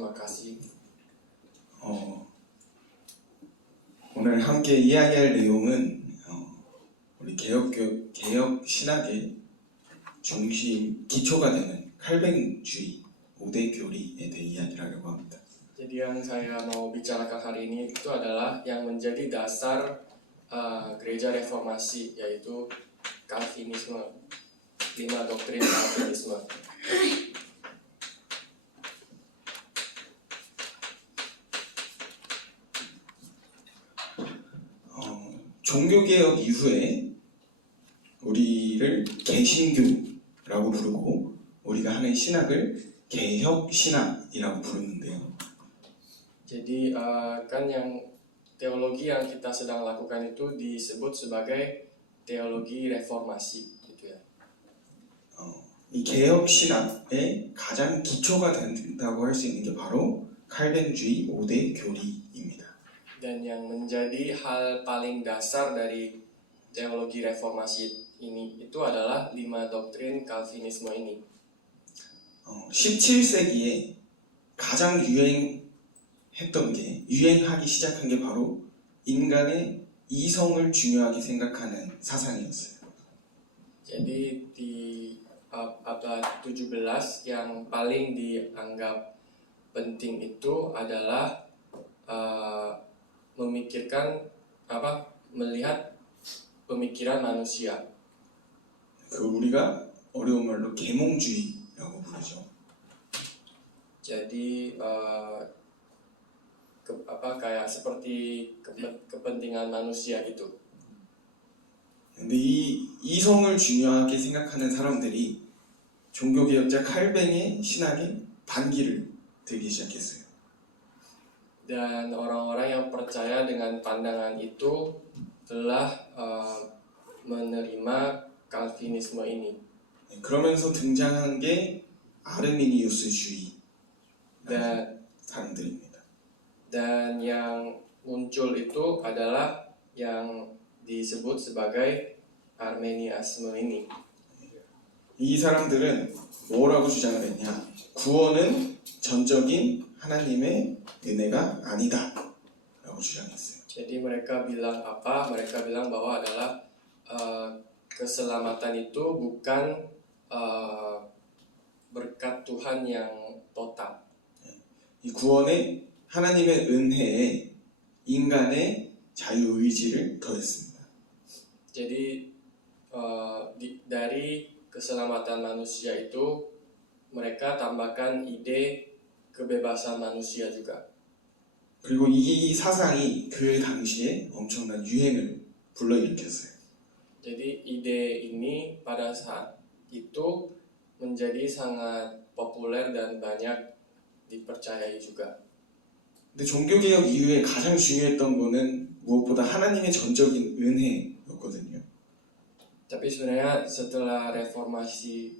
Terima kasih. 오늘 함께 이야기할 내용은 우리 개혁 신학의 중심, 기초가 되는 칼뱅주의 5대 교리에 대해 이야기를 하려고 합니다. Jadi yang saya mau bicarakan hari ini itu adalah yang menjadi dasar gereja reformasi, yaitu Calvinisme, 5 doktrin Calvinisme. 종교개혁 이후에 우리를 개신교라고 부르고 우리가 하는 신학을 개혁신학이라고 부르는데요. Jadi kan yang teologi yang kita sedang lakukan itu disebut sebagai teologi reformasi, gitu ya. 이 개혁신학의 가장 기초가 된다고 할 수 있는 게 바로 칼뱅주의 5대 교리입니다. Dan yang menjadi hal paling dasar dari teologi reformasi ini itu adalah 5 doktrin Calvinisme ini. 17세기에 가장 유행하기 시작한 게 바로 인간의 이성을 중요하게 생각하는 사상이었어요. Jadi di abad 17 yang paling dianggap penting itu adalah melihat pemikiran manusia. 그 우리가 어려운 말로 계몽주의라고 부르죠. Jadi kayak seperti kepentingan manusia gitu. 근데 이 이성을 중요하게 생각하는 사람들이 종교개혁자 칼뱅의 신학에 반기를 들기 시작했어요. Dan orang-orang yang percaya dengan pandangan itu telah menerima Calvinisme ini. 그러면서 등장한 게 아르미니우스주의 사람들입니다. Dan yang muncul itu adalah yang disebut sebagai Arminianisme ini. 이 사람들은 뭐라고 주장을 했냐? 구원은 전적인 하나님의 은혜가 아니다 라고 주장했어요. Jadi mereka bilang apa? Mereka bilang bahwa adalah keselamatan itu bukan berkat Tuhan yang total. 이 구원에 하나님의 은혜에 인간의 자유의지를 더했습니다. Jadi dari keselamatan manusia itu mereka tambahkan ide kebebasan manusia juga. 그리고 이 사상이 그 당시에 엄청난 유행을 불러일으켰어요. Jadi ide ini pada saat itu menjadi sangat populer dan banyak dipercayai juga. 근데 종교개혁 이후에 가장 중요했던 거는 무엇보다 하나님의 전적인 은혜였거든요. Tapi sebenarnya setelah reformasi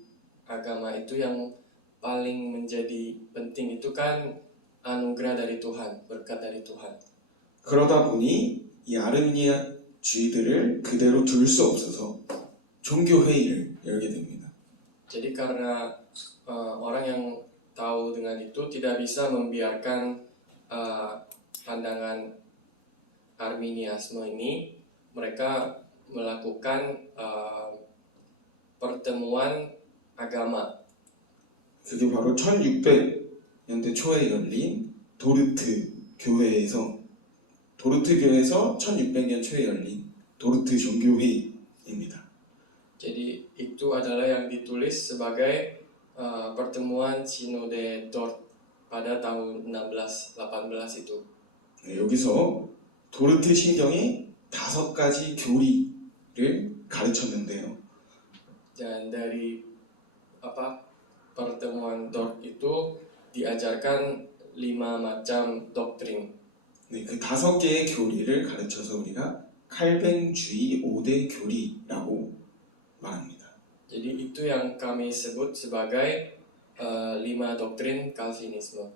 agama itu yang paling menjadi penting itu kan anugerah dari Tuhan, berkat dari Tuhan. 그러다 보니 이 아르미니아주의들을 그대로 둘 수 없어서 종교회의를 열게 됩니다. Jadi karena orang yang tahu dengan itu tidak bisa membiarkan pandangan Arminianisme ini, mereka melakukan pertemuan agama. 그게 바로 1600년대 초에 열린 도르트 교회에서 1600년 초에 열린 도르트 종교회의입니다. Jadi itu adalah yang ditulis sebagai pertemuan Sinode Dort pada tahun 1618 itu. 여기서 도르트 신경의 5가지 교리를 가르쳤는데요. Dan dari pertemuan Dort itu diajarkan 5 macam doktrin. 네, 그 5개의 교리를 가르쳐서 우리가 칼뱅주의 5대 교리라고 말합니다. Jadi itu yang kami sebut sebagai 5 doktrin Calvinisme.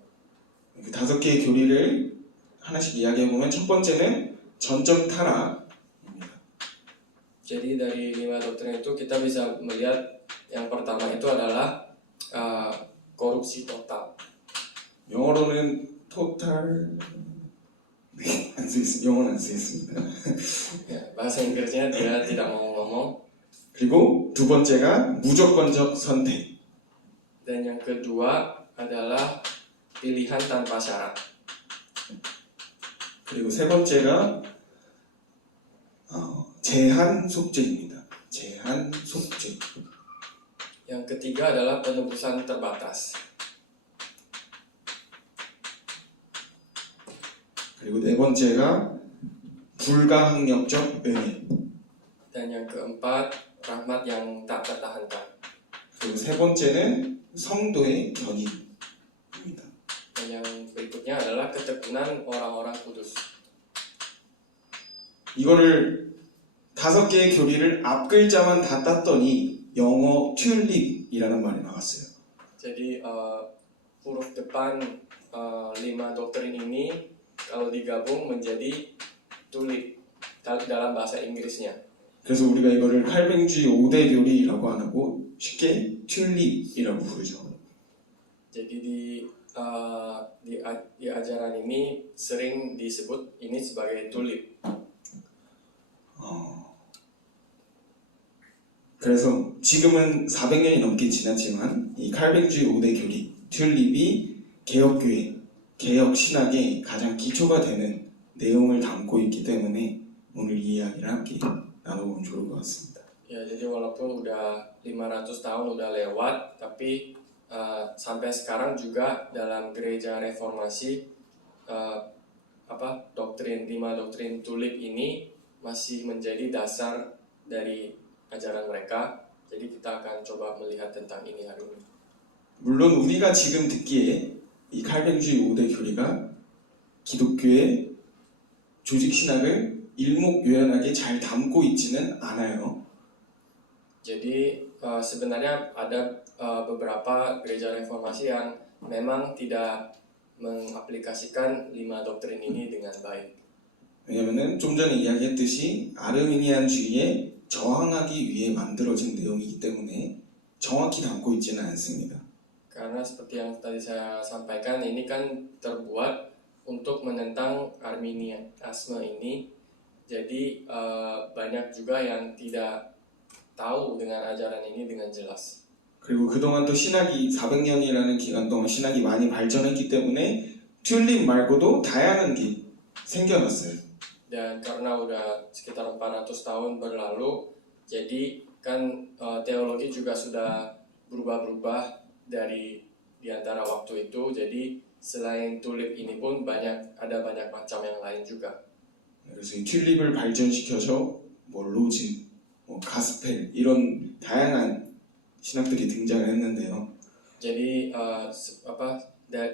그 5개의 교리를 하나씩 이야기해보면 첫 번째는 전적 타락입니다. Jadi dari 5 doktrin itu kita bisa melihat yang pertama itu adalah korupsi total. 영어로는 total 안 쓰겠습니다. 영어는 안 쓰겠습니다. Ya, bahasa Inggrisnya dia tidak mau ngomong. 그리고 두 번째가 무조건적 선택. Dan yang kedua adalah pilihan tanpa syarat. 그리고 세 번째가 제한 속죄입니다. 제한 속죄. Yang ketiga adalah penebusan terbatas. 그리고 네 번째가 불가항력적 은혜. Dan yang keempat, rahmat yang tak tertahankan. 그리고 세 번째는 성도의 견인입니다. Dan yang berikutnya adalah ketekunan orang-orang kudus. 이거를 5개의 교리를 앞 글자만 다 땄더니 영어 튤립이라는 말이 나왔어요. Jadi huruf depan 5 doktrin ini kalau digabung menjadi tulip dalam bahasa Inggrisnya. 그래서 우리가 이거를 칼뱅주의 5대 교리라고 안 하고 쉽게 튤립이라고 부르죠. Jadi di ajaran ini sering disebut ini sebagai tulip. 그래서 지금은 400년이 넘게 지났지만 이 칼뱅주의 5대 교리 튤립이 개혁교회, 개혁신학의 가장 기초가 되는 내용을 담고 있기 때문에 오늘 이 이야기를 함께 나눠보면 좋을 것 같습니다. Ya, jadi walaupun udah 500 tahun udah lewat, tapi sampai sekarang juga dalam gereja reformasi doktrin 5 doktrin tulip ini masih menjadi dasar dari ajaran mereka. Jadi kita akan coba melihat tentang ini hari ini. 물론 우리가 지금 듣기에 이 칼뱅주의 5대 교리가 기독교의 조직신학을 일목요연하게 잘 담고 있지는 않아요. Jadi sebenarnya ada beberapa gereja reformasi yang memang tidak mengaplikasikan 5 doktrin ini dengan baik. 왜냐면은 좀 전에 이야기했듯이 아르미니안주의에 저항하기 위해 만들어진 내용이기 때문에 정확히 담고 있지는 않습니다. Karena seperti yang tadi saya sampaikan, ini kan terbuat untuk menentang Arminianisme ini. Jadi banyak juga yang tidak tahu dengan ajaran ini dengan jelas. 그리고 그동안 또 신학이 400년이라는 기간 동안 신학이 많이 발전했기 때문에 튤립 말고도 다양한 게 생겨났어요. Dan karena udah sekitar 400 tahun berlalu, jadi kan teologi juga sudah berubah-ubah dari antara waktu itu. Jadi selain tulip ini pun ada banyak macam yang lain juga. 그래서 이 튤립을 발전시켜서 로즈, 가스펠 이런 다양한 신학들이 등장을 했는데요. Jadi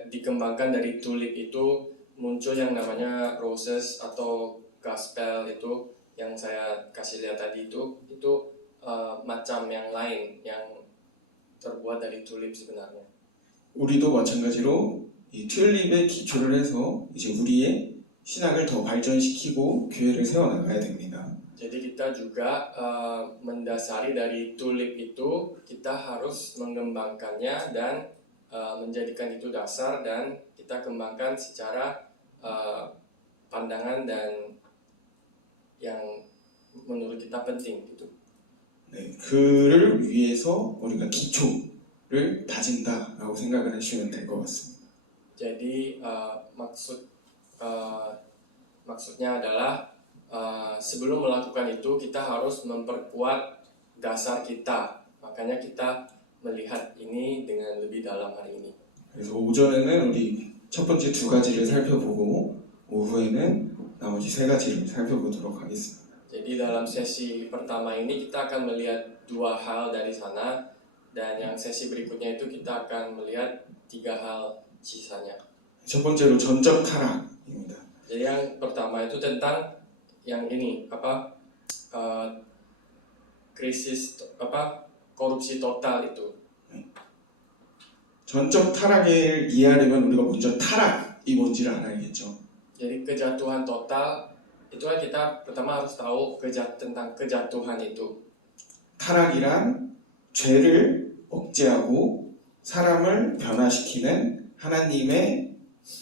dikembangkan dari tulip itu muncul yang namanya roses atau gospel itu yang saya kasih lihat tadi itu macam yang lain yang terbuat dari tulip sebenarnya. 우리도 마찬가지로 이 튤립에 기초를 해서 이제 우리의 신학을 더 발전시키고 교회를 세워나가야 됩니다. Jadi kita juga mendasari dari tulip itu, kita harus mengembangkannya dan menjadikan itu dasar dan kita kembangkan secara pandangan dan yang menurut kita penting gitu. 네, 그를 위해서 우리가 기초를 다진다라고 생각을 하시면 될 것 같습니다. Jadi maksudnya adalah sebelum melakukan itu kita harus memperkuat dasar kita. Makanya kita melihat ini dengan lebih dalam hari ini. 그래서 오전에는 우리 첫 번째 2가지를 살펴보고 오후에는 나머지 3가지를 살펴보도록 하겠습니다. Jadi dalam sesi pertama ini kita akan melihat 2 hal dari sana, dan yang sesi berikutnya itu kita akan melihat 3 hal sisanya. 첫 번째로 전적 타락입니다. Jadi yang pertama itu tentang yang ini krisis korupsi total itu. 전적 타락을 이해하려면 우리가 먼저 타락이 뭔지를 알아야겠죠. Jadi kejatuhan total itu kan kita pertama harus tahu tentang kejatuhan itu. 타락이란 죄를 억제하고 사람을 변화시키는 하나님의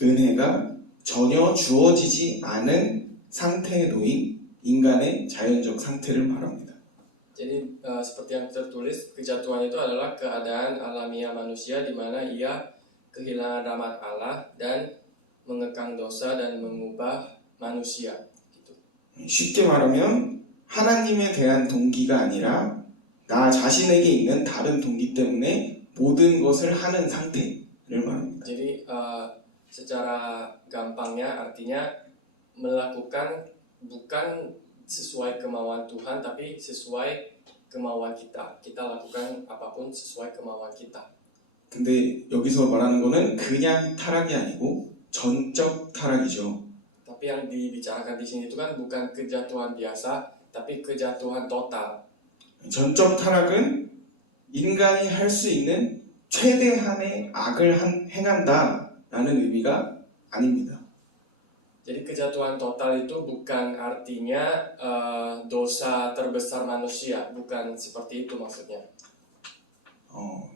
은혜가 전혀 주어지지 않은 상태에 놓인 인간의 자연적 상태를 말합니다. Jadi seperti yang tertulis, kejatuhan itu adalah keadaan alamiah manusia di mana ia kehilangan rahmat Allah dan mengekang dosa dan mengubah manusia. Gitu. 쉽게 말하면 하나님에 대한 동기가 아니라 나 자신에게 있는 다른 동기 때문에 모든 것을 하는 상태를 말합니다. Jadi secara gampangnya artinya melakukan bukan sesuai kemauan Tuhan tapi sesuai kemauan kita. Kita lakukan apapun sesuai kemauan kita. 근데 여기서 말하는 거는 그냥 타락이 아니고 전적 타락이죠. Tapi yang dibicarakan di sini itu kan bukan kejatuhan biasa, tapi kejatuhan total. 전적 타락은 인간이 할 수 있는 최대한의 악을 행한다라는 의미가 아닙니다. Jadi kejatuhan total itu bukan artinya dosa terbesar manusia, bukan seperti itu maksudnya.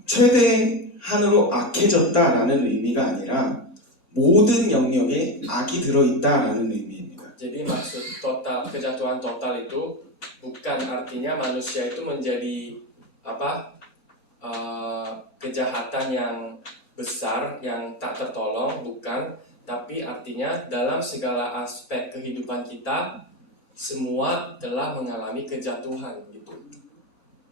최대한으로 악해졌다라는 의미가 아니라 모든 영역에 악이 들어있다라는 의미입니다. Jadi maksud total kejatuhan total itu bukan artinya manusia itu menjadi kejahatan yang besar yang tak tertolong, bukan. Tapi artinya dalam segala aspek kehidupan kita semua telah mengalami kejatuhan gitu.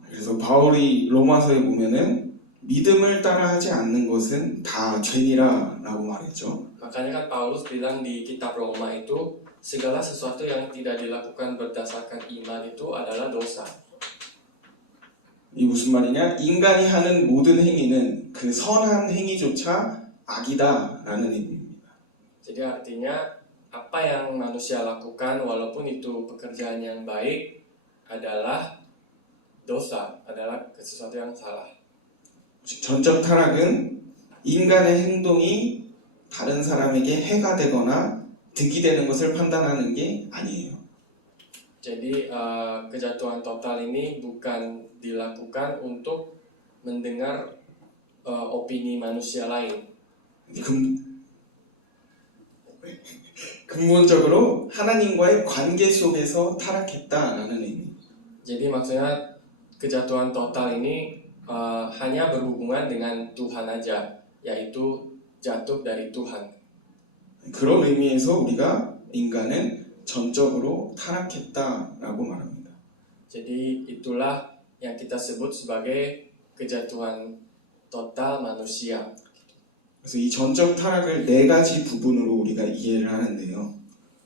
그래서 바울이 로마서에 보면은 믿음을 따라하지 않는 것은 다 죄니라라고 말했죠. Makanya kan Paulus bilang di kitab Roma itu segala sesuatu yang tidak dilakukan berdasarkan iman itu adalah dosa. 이 무슨 말이냐? 인간이 하는 모든 행위는 그 선한 행위조차 악이다라는 의미입니다. Jadi artinya apa yang manusia lakukan walaupun itu pekerjaan yang baik adalah dosa, adalah sesuatu yang salah. 전적 타락은 인간의 행동이 다른 사람에게 해가 되거나 득이 되는 것을 판단하는 게 아니에요. Jadi kejatuhan total ini bukan dilakukan untuk mendengar opini manusia lain. 근본적으로 하나님과의 관계 속에서 타락했다라는 의미. Jadi maksudnya kejatuhan total ini hanya berhubungan dengan Tuhan aja, yaitu jatuh dari Tuhan. 그런 의미에서 우리가 인간은 전적으로 타락했다라고 말합니다. Jadi itulah yang kita sebut sebagai kejatuhan total manusia. 그래서 이 전적 타락을 네 가지 부분으로 우리가 이해를 하는데요.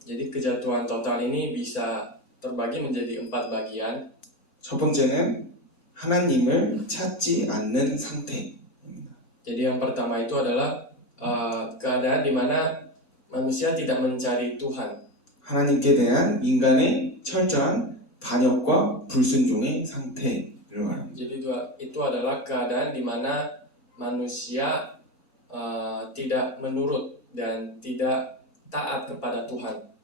Jadi kejatuhan total ini bisa terbagi menjadi 4 bagian. 첫 번째는 하나님을 찾지 않는 상태입니다. Jadi yang pertama itu adalah keadaan di mana manusia tidak mencari Tuhan. 하나님께 대한 인간의 철저한 반역과 불순종의 상태를 말합니다. Jadi itu adalah keadaan di mana manusia tidak menurut dan tidak taat kepada Tuhan.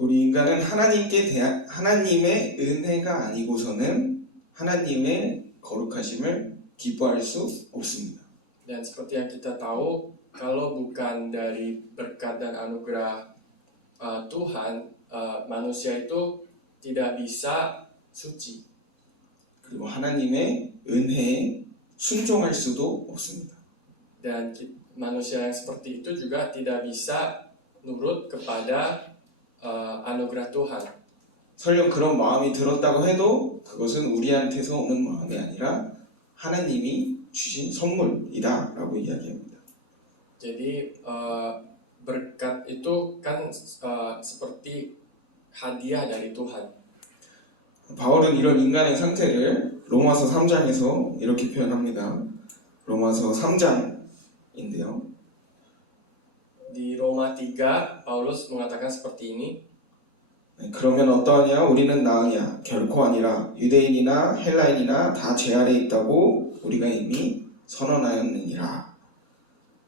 우리 인간은 하나님께 대한 하나님의 은혜가 아니고서는 하나님의 거룩하심을 기뻐할 수 없습니다. Dan seperti yang kita tahu, kalau bukan dari berkat dan anugerah Tuhan, manusia itu tidak bisa suci. 그리고 하나님의 은혜에 순종할 수도 없습니다. Dan manusia yang seperti itu juga tidak bisa nurut kepada anugerah Tuhan. 설령 그런 마음이 들었다고 해도 그것은 우리한테서 오는 마음이 아니라 하나님이 주신 선물이다라고 이야기합니다. Jadi berkat itu kan seperti hadiah dari Tuhan. 바울은 이런 인간의 상태를 로마서 3장에서 이렇게 표현합니다. 로마서 3장인데요. Di Roma 3, Paulus mengatakan seperti ini. 그러면 어떠하냐? 우리는 나으냐? 결코 아니라 유대인이나 헬라인이나 다 죄 아래 있다고 우리가 이미 선언하였느니라.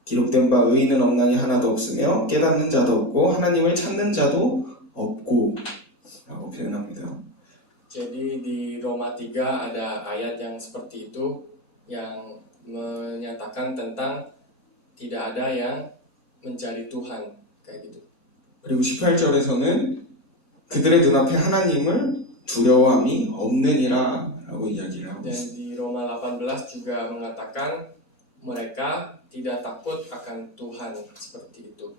기록된 바 의인은 없나니 하나도 없으며 깨닫는 자도 없고 하나님을 찾는 자도 없고 라고 표현합니다. Jadi di Roma 3 ada ayat yang seperti itu yang menyatakan tentang tidak ada yang mencari Tuhan kayak gitu. 그리고 18절에서는 그들의 눈앞에 하나님을 두려워함이 없느니라 라고 이야기를 하고 Dan 있습니다. di Roma 18 juga mengatakan mereka tidak takut akan Tuhan seperti itu.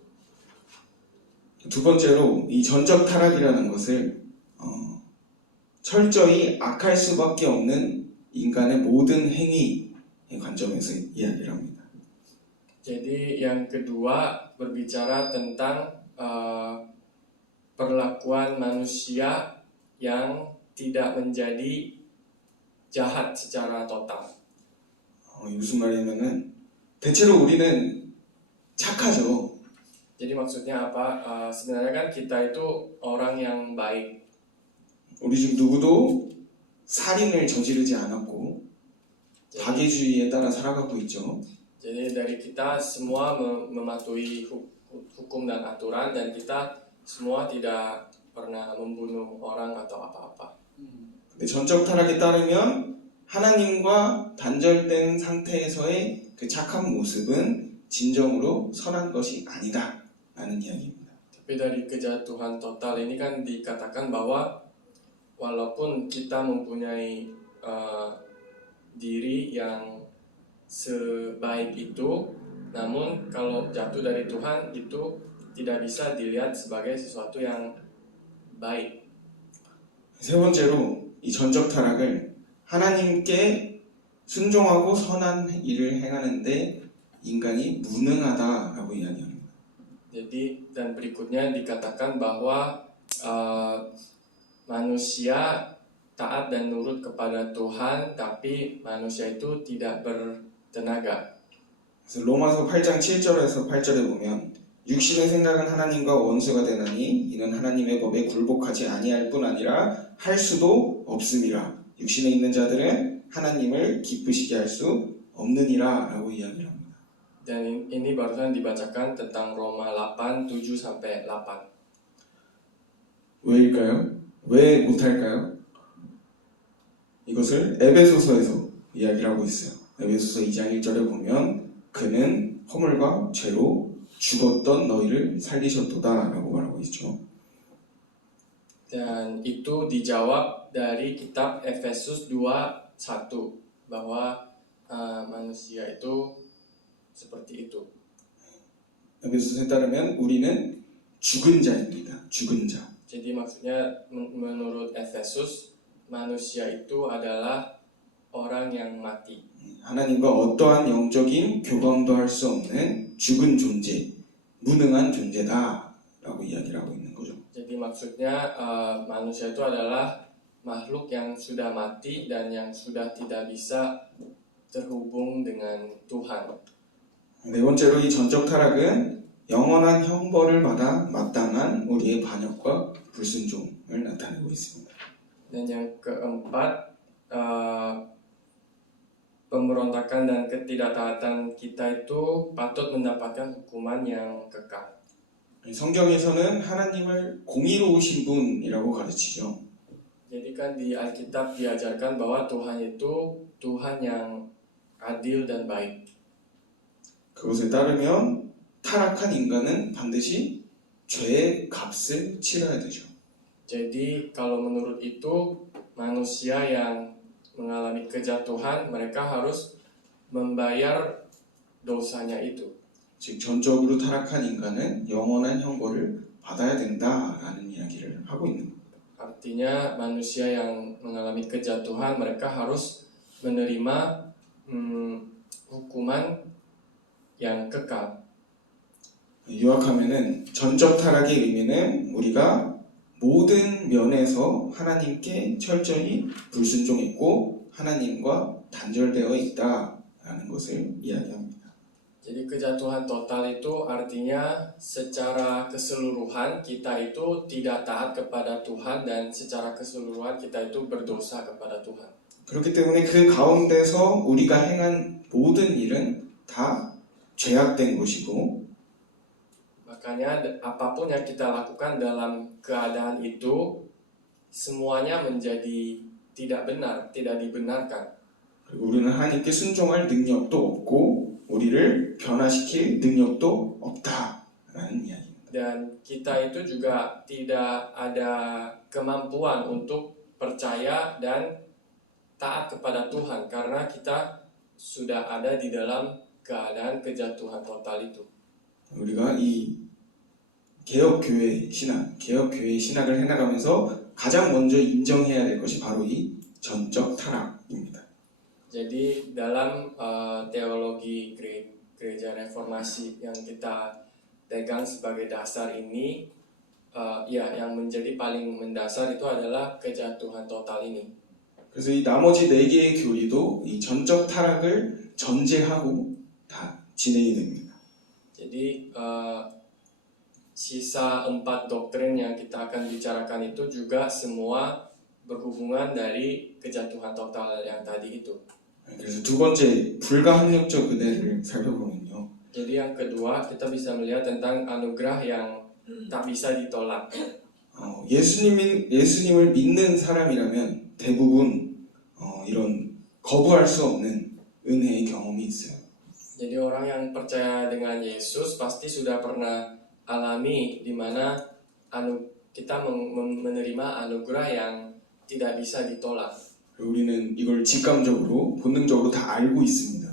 두 번째로 이 전적 타락이라는 것을 철저히 악할 수밖에 없는 인간의 모든 행위의 관점에서 이야기를 합니다. Jadi yang kedua berbicara tentang perlakuan manusia yang tidak menjadi jahat secara total. 이게 무슨 말이냐면은 대체로 우리는 착하죠. Jadi maksudnya apa? Sebenarnya kan kita itu orang yang baik. 우리 중 누구도 살인을 저지르지 않았고 박애주의에 따라 살아가고 있죠. Jadi dari kita semua mematuhi hukum dan aturan, dan kita semua tidak pernah membunuh orang atau apa-apa. 근데 전적 타락에 따르면 하나님과 단절된 상태에서의 그 착한 모습은 진정으로 선한 것이 아니다 라는 이야기입니다. Tapi dari kejatuhan total ini kan dikatakan bahwa walaupun kita mempunyai diri yang sebaik itu, namun kalau jatuh dari Tuhan itu tidak bisa dilihat sebagai sesuatu yang baik. 세 번째로 이 전적 타락을 하나님께 순종하고 선한 일을 행하는데 인간이 무능하다라고 이야기합니다. Jadi dan berikutnya dikatakan bahwa manusia taat dan nurut kepada Tuhan, tapi manusia itu tidak bertenaga. 그래서 로마서 8장 7절에서 8절에 보면 육신의 생각은 하나님과 원수가 되나니 이는 하나님의 법에 굴복하지 아니할 뿐 아니라 할 수도 없음이라. 육신에 있는 자들은 하나님을 기쁘시게 할 수 없느니라 라고 이야기를 합니다. Dan ini barusan dibacakan tentang Roma 8, 7 sampai 8. 왜일까요? 왜 못할까요? 이것을 에베소서에서 이야기를 하고 있어요. 에베소서 2장 1절에 보면 그는 허물과 죄로 죽었던 너희를 살리셨도다 라고 말하고 있죠. Dan itu dijawab dari kitab Efesus 2:1 bahwa manusia itu seperti itu. 에베소서에 따르면 우리는 죽은 자입니다. 죽은 자. Jadi maksudnya menurut Efesus, manusia itu adalah orang yang mati. 하나님과 어떠한 영적인 교감도 할 수 없는 죽은 존재, 무능한 존재다 라고 이야기를 하고 있는 거죠. Jadi maksudnya manusia itu adalah makhluk yang sudah mati dan yang sudah tidak bisa terhubung dengan Tuhan. 네 번째로 이 전적 타락은 영원한 형벌을 받아 마땅한 우리의 반역과 불순종을 나타내고 있습니다. Dan yang keempat, pemberontakan dan ketidaktaatan kita itu patut mendapatkan hukuman yang kekal. 성경에서는 하나님을 공의로우신 분이라고 가르치죠. Jadi kan di Alkitab diajarkan bahwa Tuhan itu Tuhan yang adil dan baik. 그것에 따르면 타락한 인간은 반드시 죄의 값을 치러야 되죠. Jadi kalau menurut itu manusia yang mengalami kejatuhan, mereka harus membayar dosanya itu. 즉 전적으로 타락한 인간은 영원한 형벌을 받아야 된다라는 이야기를 하고 있는 겁니다. Artinya manusia yang mengalami kejatuhan, mereka harus menerima hukuman yang kekal. 요약하면은 전적 타락의 의미는 우리가 모든 면에서 하나님께 철저히 불순종했고 하나님과 단절되어 있다라는 것을 이야기합니다. Jadi kejatuhan total itu artinya secara keseluruhan kita itu tidak taat kepada Tuhan dan secara keseluruhan kita itu berdosa kepada Tuhan. 그렇기 때문에 그 가운데서 우리가 행한 모든 일은 다 죄악된 것이고 Makanya apapun yang kita lakukan dalam keadaan itu semuanya menjadi tidak benar, tidak dibenarkan. 그리고 우리는 하나님께 순종할 능력도 없고 우리를 변화시킬 능력도 없다 라는 이야기입니다. Dan kita itu juga tidak ada kemampuan untuk percaya dan taat kepada Tuhan karena kita sudah ada di dalam keadaan kejatuhan total itu. 우리가 이 개혁교회 신학을 해나가면서 가장 먼저 인정해야 될 것이 바로 이 전적 타락입니다. Jadi dalam teologi gereja reformasi yang kita pegang sebagai dasar ini, yang menjadi paling mendasar itu adalah kejatuhan total ini. 그래서 이 나머지 네 개의 교리도 이 전적 타락을 전제하고 다 진행이 됩니다. Jadi sisa 4 doktrin yang kita akan bicarakan itu juga semua berhubungan dari kejatuhan total yang tadi itu. 그래서 두 번째 불가항력적 은혜를 살펴보면요. Jadi yang kedua kita bisa melihat tentang anugerah yang tak bisa ditolak. 예수님을 믿는 사람이라면 대부분 이런 거부할 수 없는 은혜의 경험이 있어요. Jadi orang yang percaya dengan Yesus pasti sudah pernah alami di mana kita menerima anugerah yang tidak bisa ditolak. 우리는 이걸 직감적으로 본능적으로 다 알고 있습니다.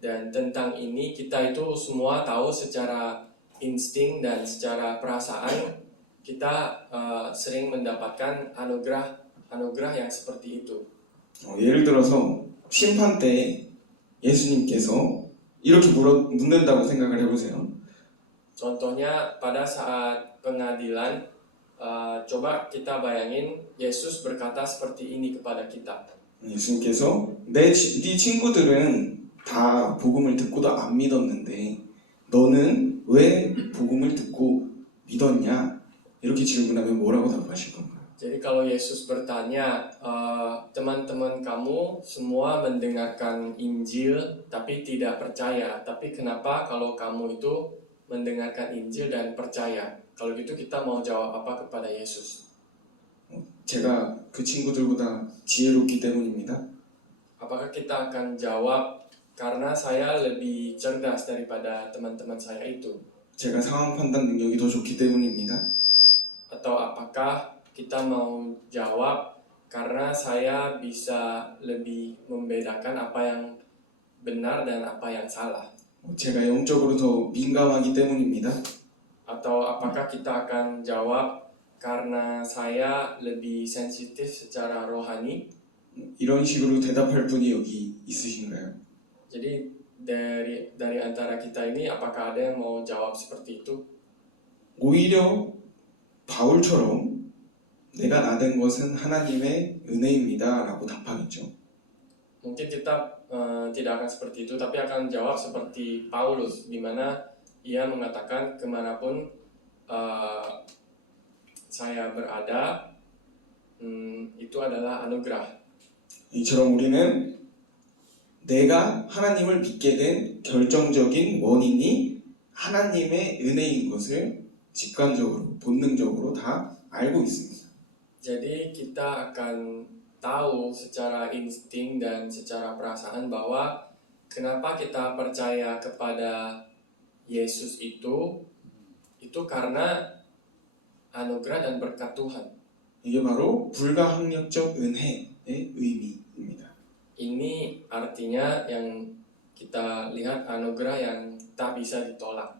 Dan tentang ini kita itu semua tahu secara insting dan secara perasaan kita sering mendapatkan anugerah yang seperti itu. 예를 들어서 심판 때 예수님께서 이렇게 묻는다고 생각을 해보세요. Contohnya pada saat pengadilan, coba kita bayangin Yesus berkata seperti ini kepada kita. 예수님께서 네 친구들은 다 복음을 듣고도 안 믿었는데 너는 왜 복음을 듣고 믿었냐? 이렇게 질문하면 뭐라고 답하실 건가요? Jadi kalau Yesus bertanya, teman-teman kamu semua mendengarkan Injil tapi tidak percaya, tapi kenapa kalau kamu itu mendengarkan Injil dan percaya? Kalau gitu kita mau jawab apa kepada Yesus? 제가 그 친구들보다 지혜롭기 때문입니다. Apakah kita akan jawab karena saya lebih cerdas daripada teman-teman saya itu? 제가 상황 판단 능력이 더 좋기 때문입니다. Atau apakah kita mau jawab karena saya bisa lebih membedakan apa yang benar dan apa yang salah? 제가 영적으로 더 민감하기 때문입니다. Atau apakah kita akan jawab karena saya lebih sensitif secara rohani? 이런 식으로 대답할 분이 여기 있으신가요? Jadi dari antara kita ini apakah ada yang mau jawab seperti itu? 오히려 바울처럼 내가 나된 것은 하나님의 은혜입니다 라고 답하겠죠. Mungkin kita tidak akan seperti itu, tapi akan jawab seperti Paulus, di mana ia mengatakan kemanapun saya berada, itu adalah anugerah. 이처럼 우리는 내가 하나님을 믿게 된 결정적인 원인이 하나님의 은혜인 것을 직관적으로, 본능적으로 다 알고 있습니다. Jadi kita akan tahu secara insting dan secara perasaan bahwa kenapa kita percaya kepada Yesus itu karena anugerah dan berkat Tuhan. 이게 바로 불가항력적 은혜의 의미입니다. Ini artinya yang kita lihat anugerah yang tak bisa ditolak.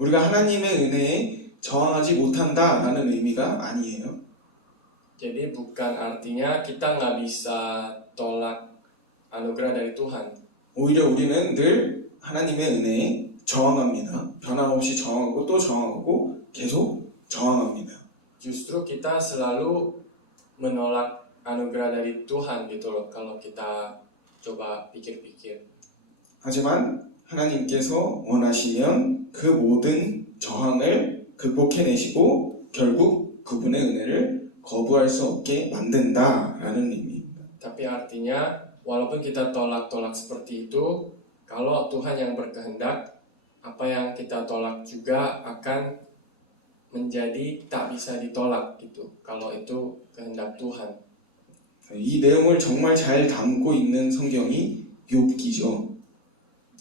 우리가 하나님의 은혜에 저항하지 못한다라는 의미가 아니에요. Jadi bukan artinya kita nggak bisa tolak anugerah dari Tuhan. 오히려 우리는 늘 하나님의 은혜에 저항합니다. 변함없이 저항하고 또 저항하고 계속 저항합니다. Justru kita selalu menolak anugerah dari Tuhan gitu loh kalau kita coba pikir-pikir. 하지만 하나님께서 원하시면 그 모든 저항을 극복해내시고 결국 그분의 은혜를 거부할 수 없게 만든다라는 의미입니다. Tapi artinya walaupun kita tolak-tolak seperti itu, kalau Tuhan yang berkehendak, apa yang kita tolak juga akan menjadi tak bisa ditolak gitu. Kalau itu kehendak Tuhan. 이 내용을 정말 잘 담고 있는 성경이 욥기죠.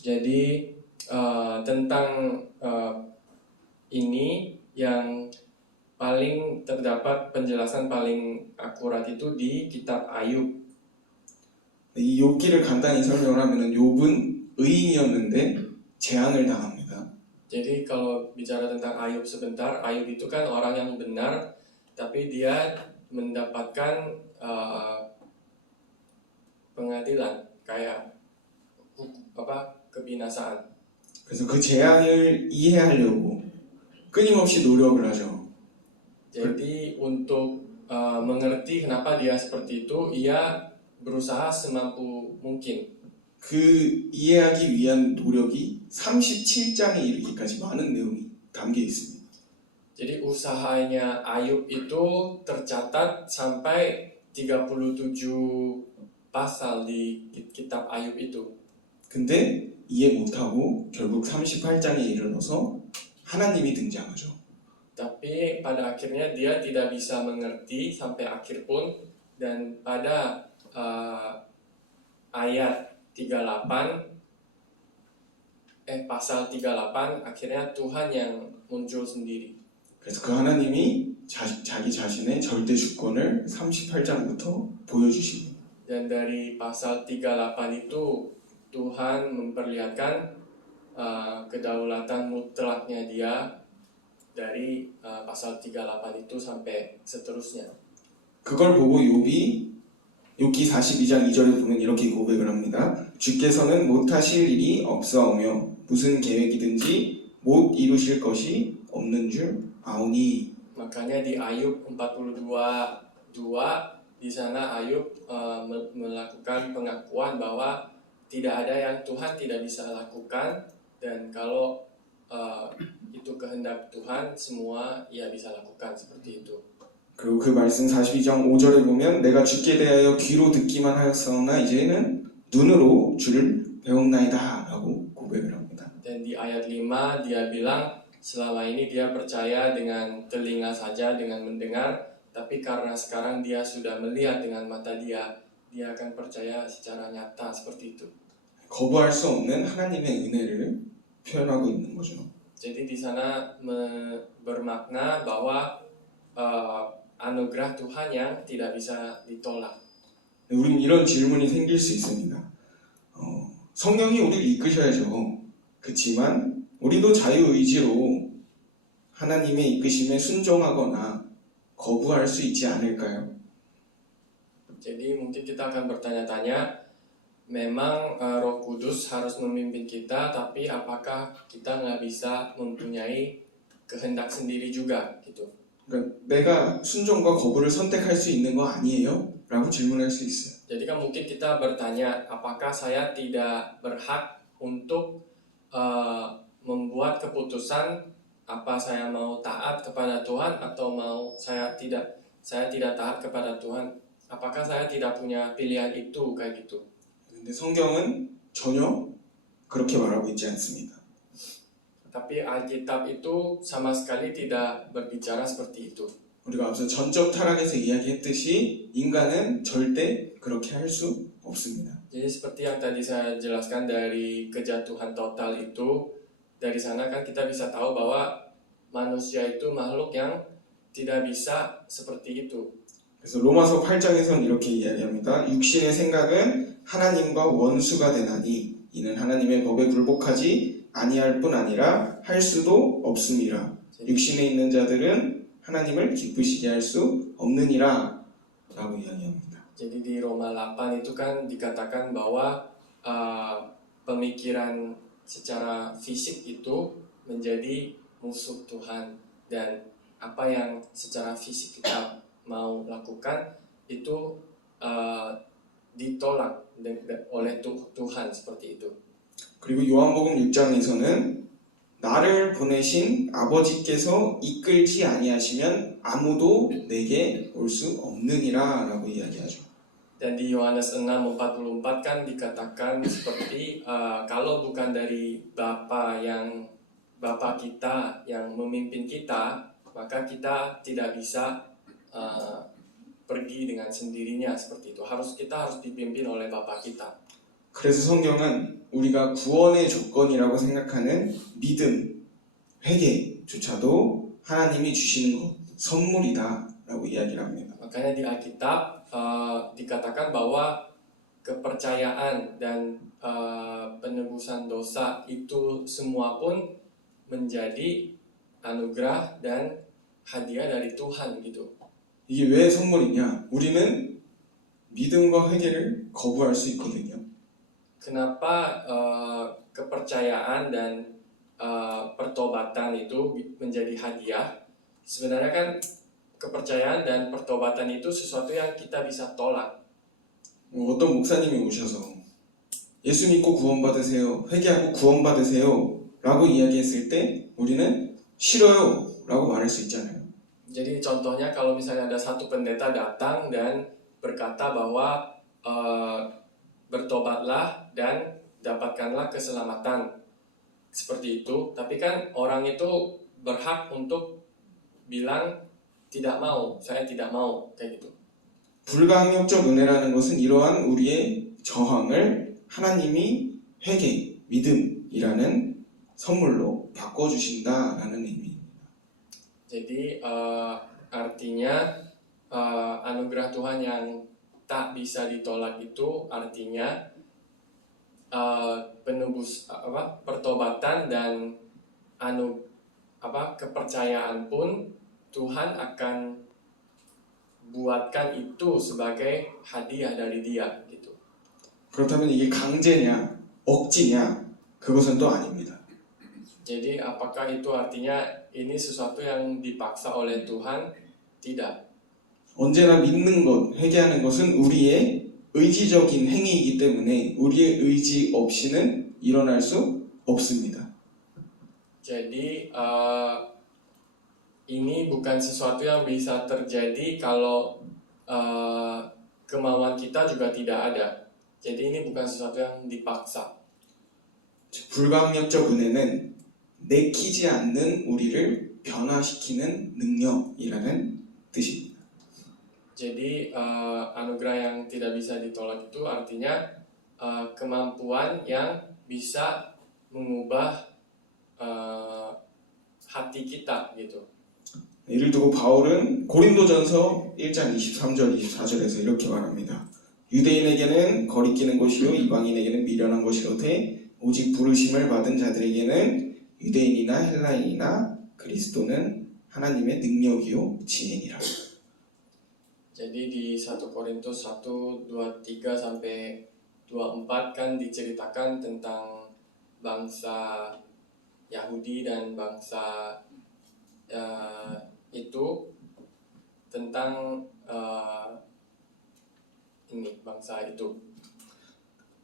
Jadi tentang ini yang paling terdapat penjelasan paling akurat itu di kitab Ayub. 이 욥기를 간단히 설명을 하면은 욥은 의인이었는데 재앙을 당합니다. Jadi kalau bicara tentang Ayub sebentar, Ayub itu kan orang yang benar, tapi dia mendapatkan pengadilan kayak kebinasaan. 그래서 그 재앙을 이해하려고 끊임없이 노력을 하죠. Jadi untuk mengerti kenapa dia seperti itu, ia berusaha semampu mungkin. 그 이해하기 위한 노력이 37장에 이르기까지 많은 내용이 담겨 있습니다. Jadi usahanya Ayub itu tercatat sampai 37 pasal di kitab Ayub itu. 근데 이해 못하고 결국 38장에 이르러서 하나님이 등장하죠. Tapi pada akhirnya dia tidak bisa mengerti sampai akhir pun, dan pada ayat 38 pasal 38 akhirnya Tuhan yang muncul sendiri. 그래서 그 하나님이 자기 자신의 절대 주권을 38장부터 보여주십니다. Dan dari pasal 38 itu Tuhan memperlihatkan kedaulatan mutlaknya dia dari pasal 38 itu sampai seterusnya. 그걸 보고 욥기 42장 2절에 보면 이렇게 고백을 합니다. 주께서는 못하실 일이 없사오며 무슨 계획이든지 못 이루실 것이 없는 줄 아오니. Makanya di Ayub 42:2 di sana Ayub melakukan pengakuan bahwa tidak ada yang Tuhan tidak bisa lakukan, dan kalau itu kehendak Tuhan semua ia bisa lakukan seperti itu. 그리고 그 말씀 42장 5절에 보면 내가 주께 대하여 귀로 듣기만 하였사오나 이제는 눈으로 주를 배웠나이다 라고 고백을 합니다. Dan di ayat 5 dia bilang selama ini dia percaya dengan telinga saja, dengan mendengar, tapi karena sekarang dia sudah melihat dengan mata dia akan percaya secara nyata seperti itu. 거부할 수 없는 하나님의 은혜를 표현하고 있는 거죠. Jadi di sana bermakna bahwa anugerah Tuhan yang tidak bisa ditolak. 우리는 이런 질문이 생길 수 있습니다. 성령이 우리를 이끄셔야죠. 그렇지만 우리도 자유의지로 하나님의 이끄심에 순종하거나 거부할 수 있지 않을까요? Jadi mungkin kita akan bertanya-tanya, memang Roh Kudus harus memimpin kita, tapi apakah kita nggak bisa mempunyai kehendak sendiri juga gitu? 그러니까 내가 순종과 거부를 선택할 수 있는 거 아니에요? 라고 질문할 수 있어요. Jadi kan mungkin kita bertanya, apakah saya tidak berhak untuk membuat keputusan apa saya mau taat kepada Tuhan atau saya tidak taat kepada Tuhan? Apakah saya tidak punya pilihan itu kayak gitu? 근데 성경은 전혀 그렇게 말하고 있지 않습니다. Tapi Alkitab itu sama sekali tidak berbicara seperti itu. 우리가 앞서 전적 타락에서 이야기했듯이 인간은 절대 그렇게 할 수 없습니다. Jadi seperti yang tadi saya jelaskan dari kejatuhan total itu, dari sana kan kita bisa tahu bahwa manusia itu makhluk yang tidak bisa seperti itu. 그래서 로마서 8장에서는 이렇게 이야기합니다. 육신의 생각은 하나님과 원수가 되나니 이는 하나님의 법에 굴복하지 아니할 뿐 아니라 할 수도 없음이라. 육신에 있는 자들은 하나님을 기쁘시게 할 수 없느니라 라고 이야기합니다. Jadi di Roma 8 itu kan dikatakan bahwa pemikiran secara fisik itu menjadi musuh Tuhan, dan apa yang secara fisik kita mau lakukan itu ditolak oleh Tuhan seperti itu. 그리고 요한복음 6장에서는 나를 보내신 아버지께서 이끌지 아니하시면 아무도 내게 올 수 없느니라 라고 이야기하죠. Dan di Yohanes 6:44 kan dikatakan seperti kalau bukan dari Bapa kita yang memimpin kita, maka kita tidak bisa pergi dengan sendirinya seperti itu. Kita harus dipimpin oleh Bapa kita. 그래서 성경은 우리가 구원의 조건이라고 생각하는 믿음, 회개조차도 하나님이 주시는 것, 선물이다라고 이야기를 합니다. Makanya di Alkitab dikatakan bahwa kepercayaan dan penebusan dosa itu semua pun menjadi anugerah dan hadiah dari Tuhan gitu. 이게 왜 선물이냐? 우리는 믿음과 회개를 거부할 수 있거든요. Kenapa kepercayaan dan pertobatan itu menjadi hadiah? Sebenarnya kan kepercayaan dan pertobatan itu sesuatu yang kita bisa tolak. 어떤 목사님이 오셔서 예수 믿고 구원받으세요, 회개하고 구원받으세요 라고 이야기했을 때 우리는 싫어요 라고 말할 수 있잖아요. Jadi contohnya kalau misalnya ada satu pendeta datang dan berkata bahwa bertobatlah dan dapatkanlah keselamatan seperti itu, tapi kan orang itu berhak untuk bilang tidak mau, saya tidak mau kayak gitu. 불가항력적 은혜라는 것은 이러한 우리의 저항을 하나님이 회개, 믿음이라는 선물로 바꿔주신다라는 의미입니다. Jadi artinya anugerah Tuhan yang tak bisa ditolak itu artinya pertobatan dan kepercayaan pun Tuhan akan buatkan itu sebagai hadiah dari Dia gitu. 그렇다면 이게 강제냐, 억지냐, 그것은 또 아닙니다. Jadi apakah itu artinya ini sesuatu yang dipaksa oleh Tuhan? Tidak. 언제나 믿는 것, 회개하는 것은 우리의 의지적인 행위이기 때문에 우리의 의지 없이는 일어날 수 없습니다. Jadi ini bukan sesuatu yang bisa terjadi kalau kemauan kita juga tidak ada. Jadi ini bukan sesuatu yang dipaksa. 불가항력적 은혜는 내키지 않는 우리를 변화시키는 능력이라는 뜻입니다. Jadi anugerah yang tidak bisa ditolak itu artinya kemampuan yang bisa mengubah hati kita gitu. 이를 두고 바울은 고린도전서 1장 23절 24절에서 이렇게 말합니다. 유대인에게는 거리끼는 것이요 이방인에게는 미련한 것이로되 오직 부르심을 받은 자들에게는 유대인이나 헬라인이나 그리스도는 하나님의 능력이요 지혜니라. Jadi di 1 Korintus 1, 23 sampai 24 kan diceritakan tentang bangsa Yahudi dan bangsa itu tentang ini bangsa itu.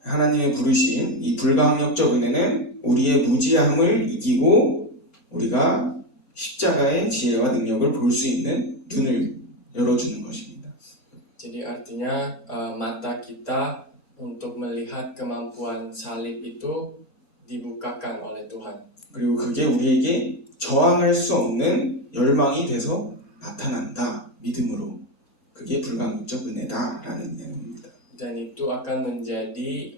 하나님의 부르심, 이 불가항력적 은혜는 우리의 무지함을 이기고 우리가 십자가의 지혜와 능력을 볼 수 있는 눈을 열어주는 것입니다. Jadi artinya mata kita untuk melihat kemampuan salib itu dibukakan oleh Tuhan. 그리고 그게 우리에게 저항할 수 없는 열망이 돼서 나타난다, 믿음으로. 그게 불가항력적 은혜다라는 내용입니다. Dan itu akan menjadi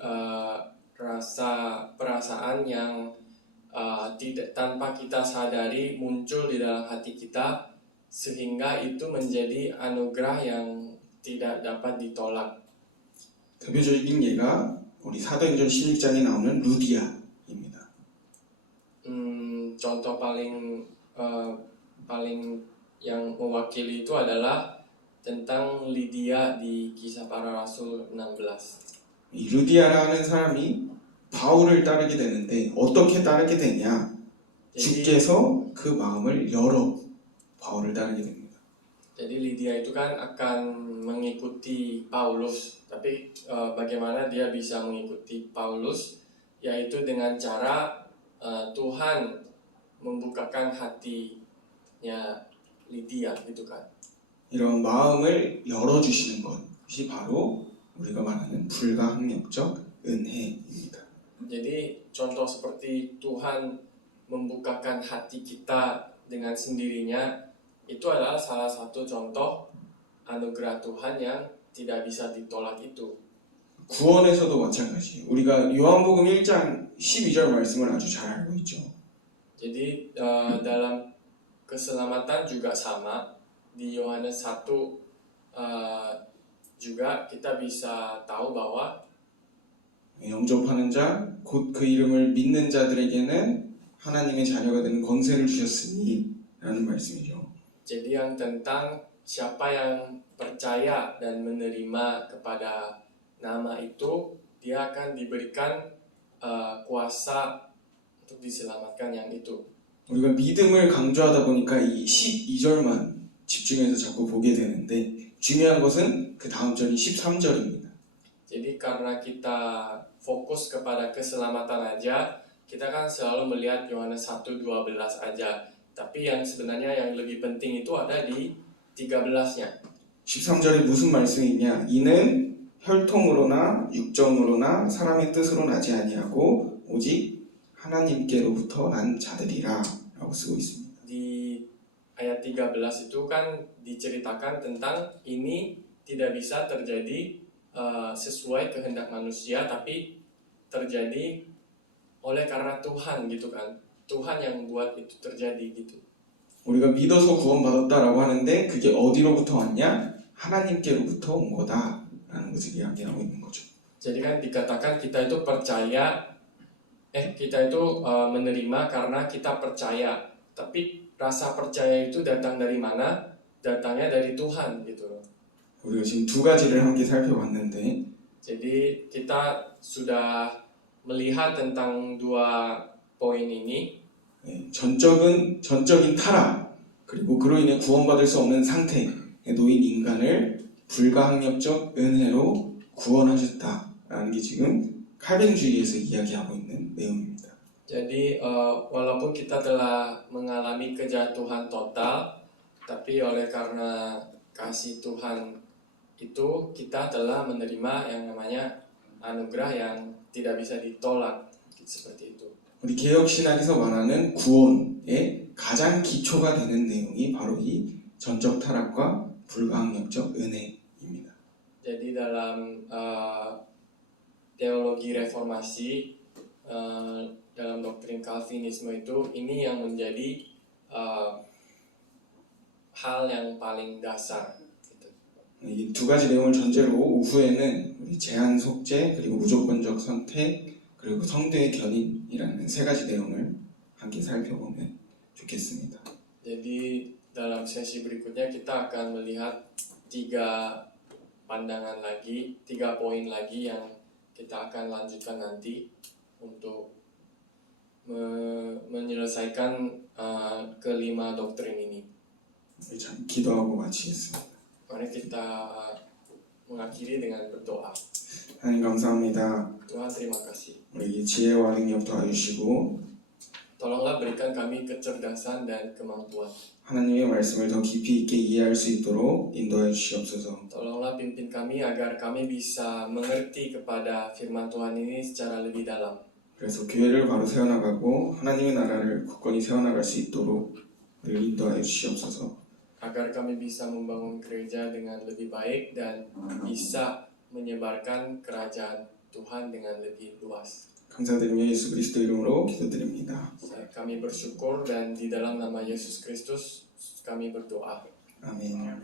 perasaan yang tidak tanpa kita sadari muncul di dalam hati kita sehingga itu menjadi anugerah yang tidak dapat ditolak. 대표적인 예가 우리 사도행전 16장에 나오는 루디아입니다. Contoh paling yang mewakili itu adalah tentang Lydia di Kisah Para Rasul 16. 이 루디아라는 사람이 바울을 따르게 되는데 어떻게 따르게 되냐? 주께서 그 마음을 열어 바울을 따르게 됩니다. Jadi Lydia itu kan akan mengikuti Paulus, tapi bagaimana dia bisa mengikuti Paulus? Yaitu dengan cara Tuhan membukakan hatinya Lydia gitu kan. 이런 마음을 열어주시는 것이 바로 우리가 말하는 불가항력적 은혜입니다. Jadi contoh seperti Tuhan membukakan hati kita dengan sendirinya itu adalah salah satu contoh anugerah Tuhan yang tidak bisa ditolak itu. 구원에서도 마찬가지예요. 우리가 요한복음 1장 12절 말씀을 아주 잘 알고 있죠. Jadi dalam keselamatan juga sama. Di Yohanes 1 juga kita bisa tahu bahwa 영접하는 자, 곧 그 이름을 믿는 자들에게는 하나님의 자녀가 되는 권세를 주셨으니 라는 말씀이죠. jadi yang tentang siapa yang percaya dan menerima kepada nama itu, dia akan diberikan kuasa untuk diselamatkan yang itu. 우리가 믿음을 강조하다 보니까 이 12절만 집중해서 자꾸 보게 되는데 중요한 것은 그 다음 절인 13절입니다. Jadi karena kita fokus kepada keselamatan aja, kita kan selalu melihat Yohanes 1:12 aja. Tapi yang sebenarnya yang lebih penting itu ada di 13-nya. 13절에 무슨 말씀이 있냐? 이는 혈통으로나 육정으로나 사람의 뜻으로 나지 아니하고 오직 하나님께로부터 난 자들이라 라고 쓰고 있습니다. Di ayat 13 itu kan diceritakan tentang ini tidak bisa terjadi sesuai kehendak manusia, tapi terjadi oleh karena Tuhan gitu kan. Tuhan yang buat itu terjadi gitu. 우리가 믿어서 구원받았다라고 하는데 그게 어디로부터 왔냐? 하나님께로부터 온 거다라는 것을 이야기하고 있는 거죠. Jadi kan dikatakan kita itu percaya, kita itu menerima karena kita percaya. Tapi rasa percaya itu datang dari mana? Datangnya dari Tuhan gitu. 우리가 지금 두 가지를 함께 살펴봤는데 Jadi kita sudah melihat tentang dua poin ini. 전적인 타락 그리고 그로 인해 구원받을 수 없는 상태에 놓인 인간을 불가항력적 은혜로 구원하셨다라는 게 지금 칼뱅주의에서 이야기하고 있는 내용입니다. Jadi walaupun kita telah mengalami kejatuhan total, tapi oleh karena kasih Tuhan itu kita telah menerima yang namanya anugerah yang tidak bisa ditolak, seperti itu. 우리 개혁신학에서 말하는 구원의 가장 기초가 되는 내용이 바로 이 전적 타락과 불가항력적 은혜입니다. Jadi dalam teologi reformasi, dalam doktrin Calvinisme itu, ini yang menjadi hal yang paling dasar. 이 두 가지 내용을 전제로 오후에는 우리 제한 속죄 그리고 무조건적 선택 그리고 성도의 견인이라는 세 가지 내용을 함께 살펴보면 좋겠습니다. Jadi dalam sesi berikutnya kita akan melihat 3 pandangan lagi, 3 poin lagi yang kita akan lanjutkan nanti untuk menyelesaikan kelima doktrin ini. 기도하고 마치겠습니다. Mari kita mengakhiri dengan berdoa. 하나님 감사합니다. Tuhan terima kasih. 우리 지혜와 능력 더하시고 Tolonglah berikan kami kecerdasan dan kemampuan. 하나님의 말씀을 더 깊이 있게 이해할 수 있도록 인도해 주시옵소서. Tolonglah pimpin kami agar kami bisa mengerti kepada firman Tuhan ini secara lebih dalam. 그래서 교회를 바로 세워나가고 하나님의 나라를 굳건히 세워나갈 수 있도록 우리를 인도하여 주시옵소서. Agar kami bisa membangun gereja dengan lebih baik dan bisa menyebarkan kerajaan Tuhan dengan lebih luas. 감사드리며 예수 그리스도 이름으로 기도드립니다. Kami bersyukur dan di dalam nama Yesus Kristus kami berdoa. 아멘.